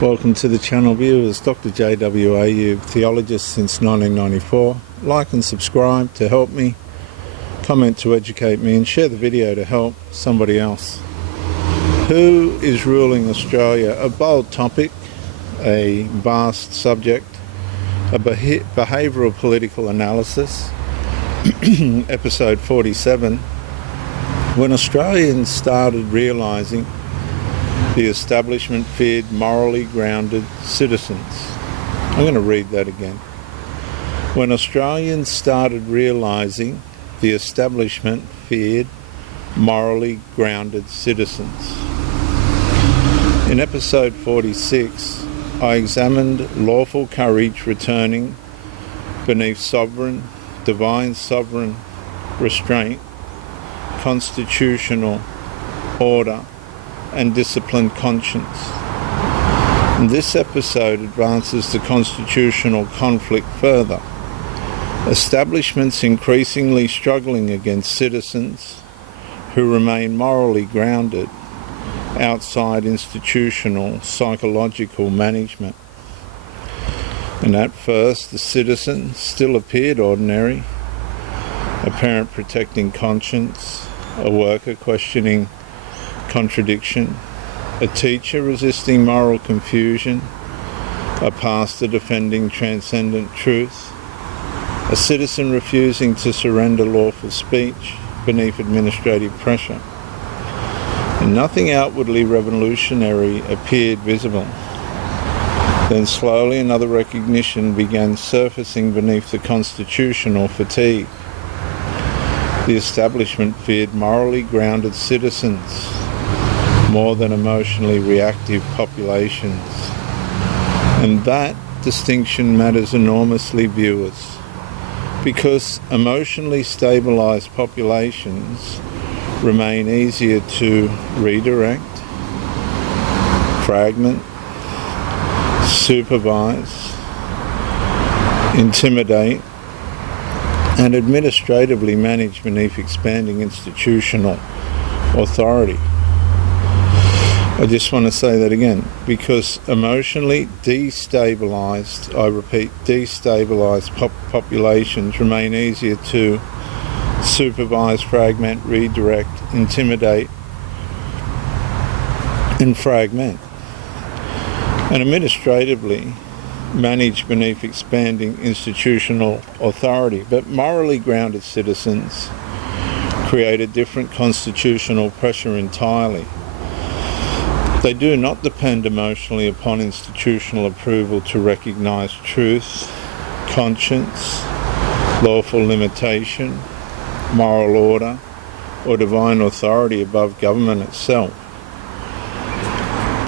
Welcome to the channel, viewers. Dr. JWAU, theologist since 1994. Like and subscribe to help me, comment to educate me, and share the video to help somebody else. Who is ruling Australia? A bold topic, a vast subject, a behavioural political analysis. Episode 47. When Australians started realising the establishment feared morally grounded citizens. I'm going to read that again. When Australians started realising the establishment feared morally grounded citizens. In episode 46, I examined lawful courage returning beneath sovereign, divine sovereign restraint, constitutional order, and disciplined conscience. And this episode advances the constitutional conflict further. Establishments increasingly struggling against citizens who remain morally grounded outside institutional psychological management. And at first the citizen still appeared ordinary, a parent protecting conscience, a worker questioning contradiction, a teacher resisting moral confusion, a pastor defending transcendent truth, a citizen refusing to surrender lawful speech beneath administrative pressure. And nothing outwardly revolutionary appeared visible. Then slowly another recognition began surfacing beneath the constitutional fatigue. The establishment feared morally grounded citizens more than emotionally reactive populations. And that distinction matters enormously, viewers, because emotionally stabilised populations remain easier to redirect, fragment, supervise, intimidate, and administratively manage beneath expanding institutional authority. I just want to say that again, because emotionally destabilised, I repeat, destabilised populations remain easier to supervise, fragment, redirect, intimidate, and fragment, and administratively manage beneath expanding institutional authority. But morally grounded citizens create a different constitutional pressure entirely. They do not depend emotionally upon institutional approval to recognise truth, conscience, lawful limitation, moral order, or divine authority above government itself.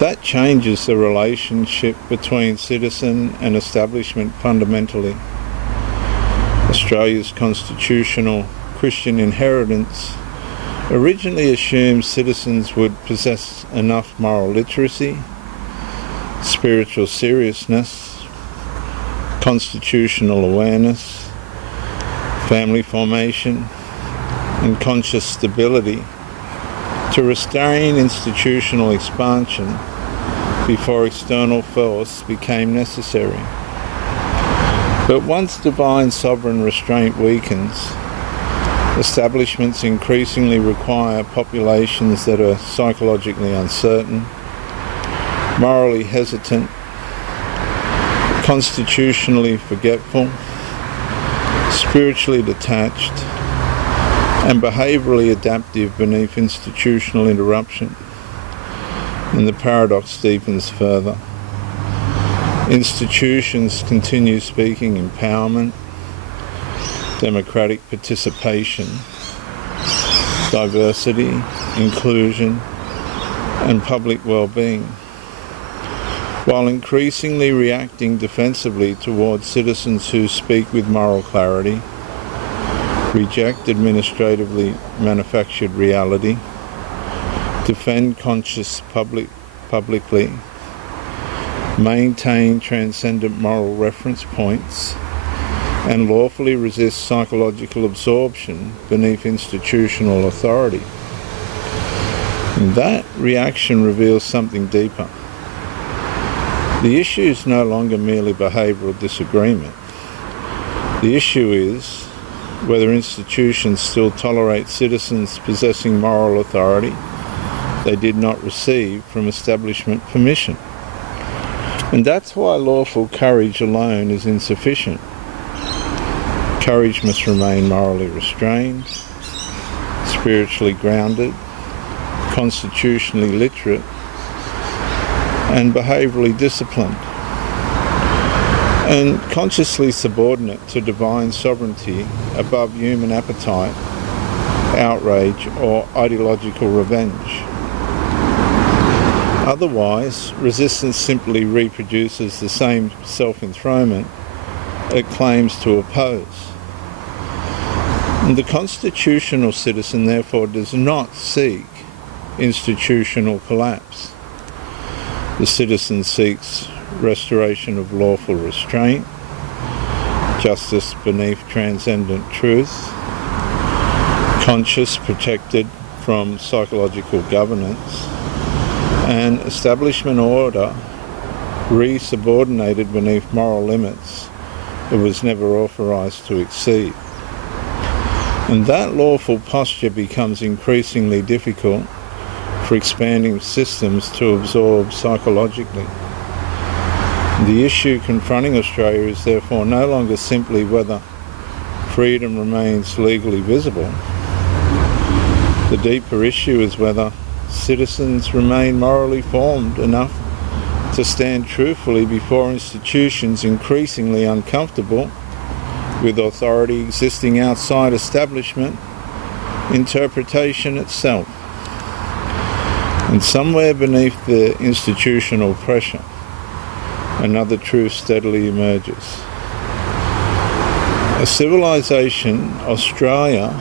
That changes the relationship between citizen and establishment fundamentally. Australia's constitutional Christian inheritance originally assumed citizens would possess enough moral literacy, spiritual seriousness, constitutional awareness, family formation, and conscious stability to restrain institutional expansion before external force became necessary. But once divine sovereign restraint weakens, establishments increasingly require populations that are psychologically uncertain, morally hesitant, constitutionally forgetful, spiritually detached, and behaviourally adaptive beneath institutional interruption. And the paradox deepens further. Institutions continue speaking empowerment, democratic participation, diversity, inclusion, and public well-being, while increasingly reacting defensively towards citizens who speak with moral clarity, reject administratively manufactured reality, defend conscious publicly, maintain transcendent moral reference points, and lawfully resist psychological absorption beneath institutional authority. And that reaction reveals something deeper. The issue is no longer merely behavioural disagreement. The issue is whether institutions still tolerate citizens possessing moral authority they did not receive from establishment permission. And that's why lawful courage alone is insufficient. Courage must remain morally restrained, spiritually grounded, constitutionally literate, and behaviourally disciplined, and consciously subordinate to divine sovereignty above human appetite, outrage, or ideological revenge. Otherwise, resistance simply reproduces the same self-enthronement it claims to oppose. And the constitutional citizen, therefore, does not seek institutional collapse. The citizen seeks restoration of lawful restraint, justice beneath transcendent truth, conscious protected from psychological governance, and establishment order re-subordinated beneath moral limits it was never authorised to exceed. And that lawful posture becomes increasingly difficult for expanding systems to absorb psychologically. The issue confronting Australia is therefore no longer simply whether freedom remains legally visible. The deeper issue is whether citizens remain morally formed enough to stand truthfully before institutions increasingly uncomfortable with authority existing outside establishment interpretation itself. And somewhere beneath the institutional pressure, another truth steadily emerges. A civilization, Australia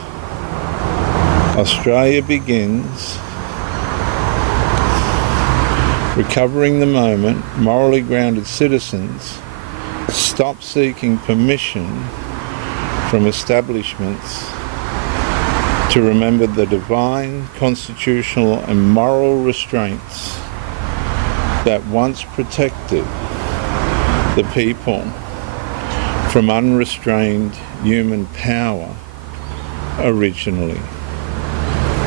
begins recovering the moment. Morally grounded citizens stop seeking permission from establishments to remember the divine, constitutional and moral restraints that once protected the people from unrestrained human power originally.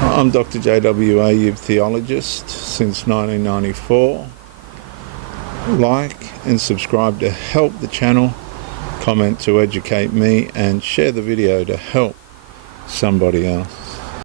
I'm Dr. J.W. Ayub, theologist since 1994. Like and subscribe to help the channel, comment to educate me, and share the video to help somebody else.